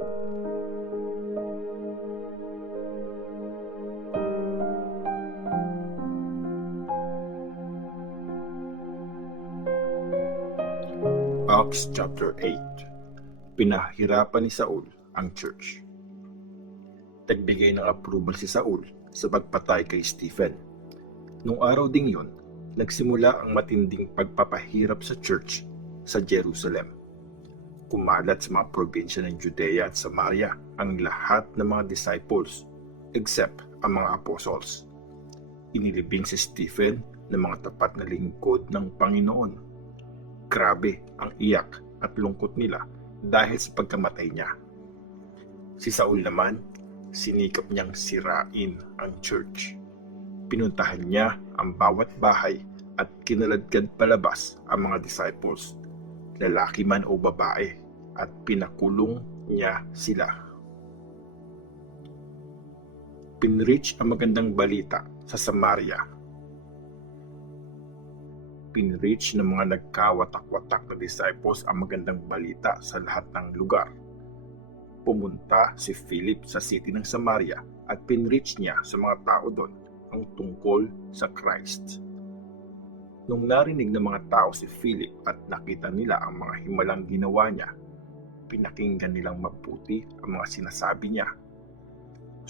Acts chapter 8. Pinahirapan ni Saul ang church. Nagbigay ng approval si Saul sa pagpatay kay Stephen. Nung araw ding yon, nagsimula ang matinding pagpapahirap sa church sa Jerusalem. Kumalat sa mga probinsya ng Judea at Samaria ang lahat ng mga disciples except ang mga apostles. Inilibing si Stephen ng mga tapat na lingkod ng Panginoon. Grabe ang iyak at lungkot nila dahil sa pagkamatay niya. Si Saul naman, sinikap niyang sirain ang church. Pinuntahan niya ang bawat bahay at kinaladkad palabas ang mga disciples, lalaki man o babae, at pinakulong niya sila. Pinreach ang magandang balita sa Samaria. Pinreach ng mga nagkawatak-watak na disciples ang magandang balita sa lahat ng lugar. Pumunta si Philip sa city ng Samaria at pinreach niya sa mga tao doon ang tungkol sa Christ. Nung narinig ng mga tao si Philip at nakita nila ang mga himalang ginawa niya, pinakinggan nilang mabuti ang mga sinasabi niya.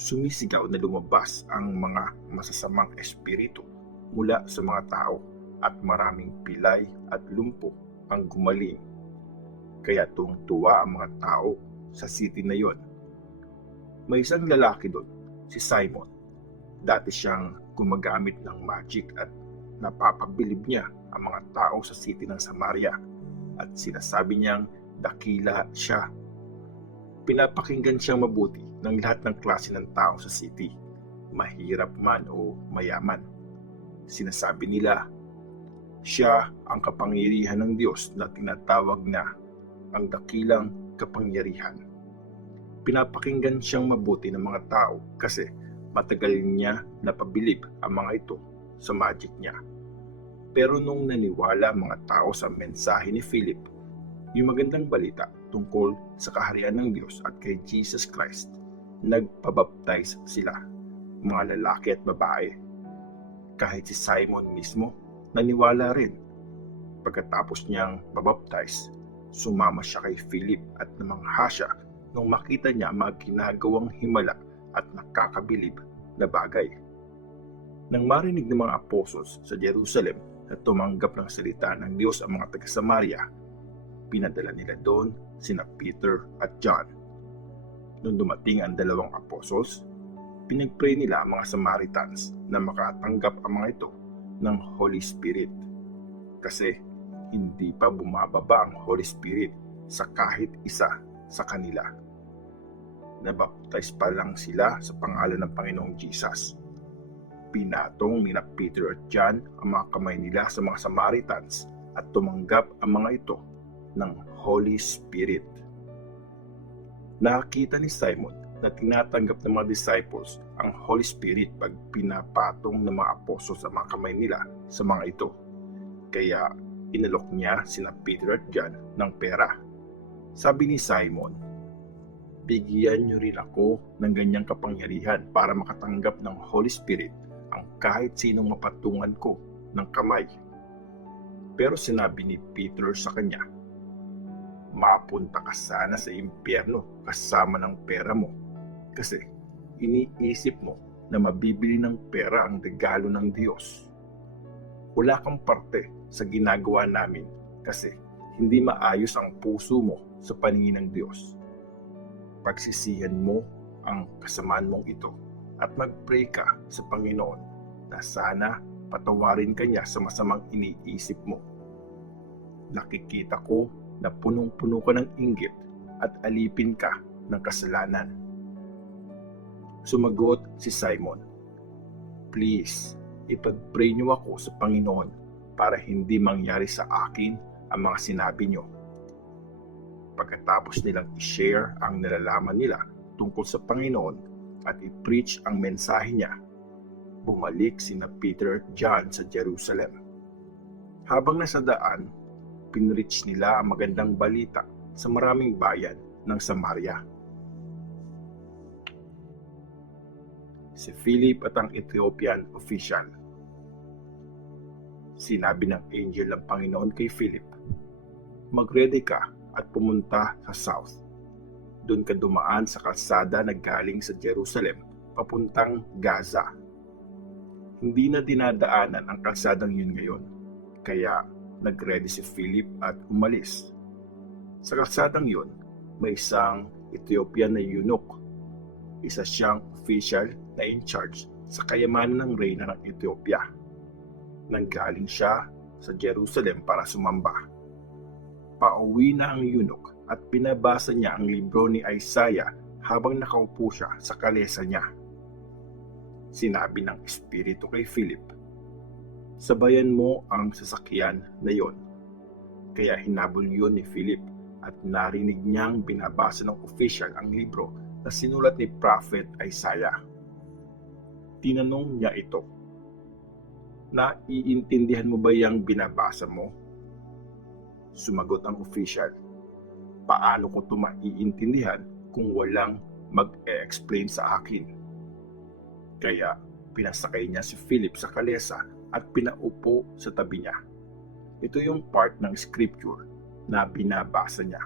Sumisigaw na lumabas ang mga masasamang espiritu mula sa mga tao at maraming pilay at lumpo ang gumaling. Kaya tuwang-tuwa ang mga tao sa city na yon. May isang lalaki doon, si Simon. Dati siyang gumagamit ng magic at napapabilib niya ang mga tao sa city ng Samaria at sinasabi niyang dakila siya. Pinapakinggan siyang mabuti ng lahat ng klase ng tao sa city, mahirap man o mayaman. Sinasabi nila, siya ang kapangyarihan ng Diyos na tinatawag na ang dakilang kapangyarihan. Pinapakinggan siyang mabuti ng mga tao kasi matagal niya napabilib ang mga ito sa magic niya. Pero nung naniwala ang mga tao sa mensahe ni Philip, yung magandang balita tungkol sa kaharian ng Diyos at kay Jesus Christ, nagpabaptize sila, mga lalaki at babae. Kahit si Simon mismo, naniwala rin. Pagkatapos niyang babaptize, sumama siya kay Philip at namangha siya nung makita niya ang mga ginagawang himala at nakakabilib na bagay. Nang marinig ng mga apostles sa Jerusalem na tumanggap ng salita ng Diyos ang mga taga-Samaria, pinadala nila doon sina Peter at John. Nung dumating ang dalawang apostles, pinagpray nila ang mga Samaritans na makatanggap ang mga ito ng Holy Spirit kasi hindi pa bumababa ang Holy Spirit sa kahit isa sa kanila. Nabaptize pa lang sila sa pangalan ng Panginoong Jesus. Pinatong nina Peter at John ang mga kamay nila sa mga Samaritans at tumanggap ang mga ito ng Holy Spirit. Nakita ni Simon na tinatanggap ng mga disciples ang Holy Spirit pag pinapatong ng mga apostol sa mga kamay nila sa mga ito. Kaya inalok niya sina Peter at John ng pera. Sabi ni Simon, bigyan niyo rin ako ng ganyang kapangyarihan para makatanggap ng Holy Spirit ang kahit sinong mapatungan ko ng kamay. Pero sinabi ni Peter sa kanya, mapunta ka sana sa impyerno kasama ng pera mo. Kasi iniisip mo na mabibili ng pera ang regalo ng Diyos. Wala kang parte sa ginagawa namin kasi hindi maayos ang puso mo sa paningin ng Diyos. Pagsisihan mo ang kasamaan mong ito at mag-pray ka sa Panginoon na sana patawarin ka niya sa masamang iniisip mo. Nakikita ko na punong-puno ka ng inggit at alipin ka ng kasalanan. Sumagot si Simon, please, ipag-pray niyo ako sa Panginoon para hindi mangyari sa akin ang mga sinabi niyo. Pagkatapos nilang i-share ang nalalaman nila tungkol sa Panginoon at i-preach ang mensahe niya, bumalik sina Peter at John sa Jerusalem. Habang nasa daan, pinreach nila ang magandang balita sa maraming bayan ng Samaria. si Philip at ang Ethiopian official. Sinabi ng angel ng Panginoon kay Philip, "Mag-ready ka at pumunta sa south. Doon ka dumaan sa kalsada na galing sa Jerusalem papuntang Gaza." Hindi na dinadaanan ang kalsadang yun ngayon, kaya nag-ready si Philip at umalis. Sa kalsadang yun, may isang Ethiopian na eunuch. Isa siyang official na in charge sa kayamanan ng reyna ng Ethiopia. Nanggaling siya sa Jerusalem para sumamba. Pauwi na ang eunuch at pinabasa niya ang libro ni Isaiah habang nakaupo siya sa kalesa niya. Sinabi ng Espiritu kay Philip, "Sabayan mo ang sasakyan na yon." Kaya hinabol yun ni Philip at narinig niyang binabasa ng official ang libro na sinulat ni Prophet Isaiah. Tinanong niya ito, "Naiintindihan mo ba yung binabasa mo?" Sumagot ang official, "Paano ko ito maiintindihan kung walang mag-e-explain sa akin?" Kaya pinasakay niya si Philip sa kalesa at pinaupo sa tabi niya. Ito yung part ng scripture na binabasa niya.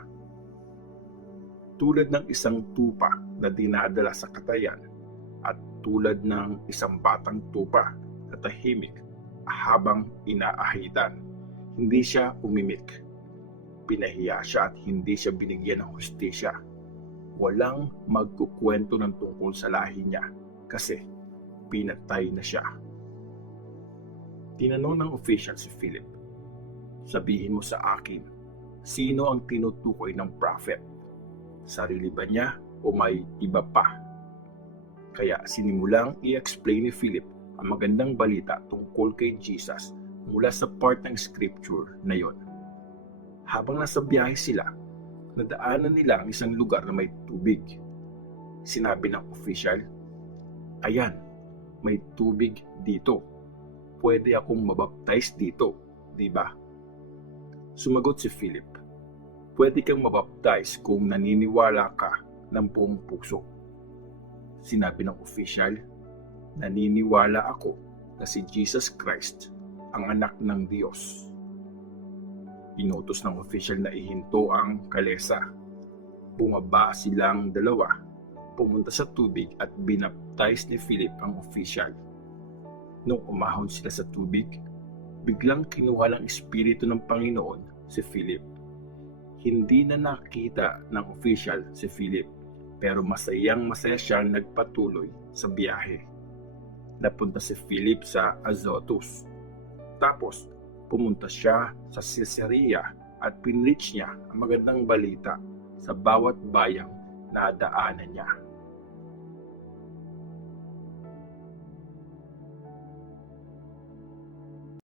Tulad ng isang tupa na dinadala sa katayan at tulad ng isang batang tupa na tahimik habang inaahidan, hindi siya umimik. Pinahiya siya at hindi siya binigyan ng hustisya. Walang magkukwento ng tungkol sa lahi niya kasi pinatay na siya. Tinanong ng official si Philip, "Sabihin mo sa akin, sino ang tinutukoy ng prophet? Sarili ba niya o may iba pa?" Kaya sinimulang i-explain ni Philip ang magandang balita tungkol kay Jesus mula sa part ng scripture na yon. Habang nasa biyahe sila, nadaanan nila ang isang lugar na may tubig. Sinabi ng official, "Ayan, may tubig dito. Pwede akong mabaptize dito, di ba?" Sumagot si Philip, "Pwede kang mabaptize kung naniniwala ka ng buong puso." Sinabi ng official, "Naniniwala ako na si Jesus Christ ang anak ng Diyos." Inutos ng official na ihinto ang kalesa. Bumaba silang dalawa, pumunta sa tubig at binaptize ni Philip ang official. Nung umahon sila sa tubig, biglang kinuha ng Espiritu ng Panginoon si Philip. Hindi na nakita ng official si Philip, pero masaya siya nagpatuloy sa biyahe. Napunta si Philip sa Azotus. Tapos, pumunta siya sa Caesarea at pinreach niya ang magandang balita sa bawat bayang na daanan niya.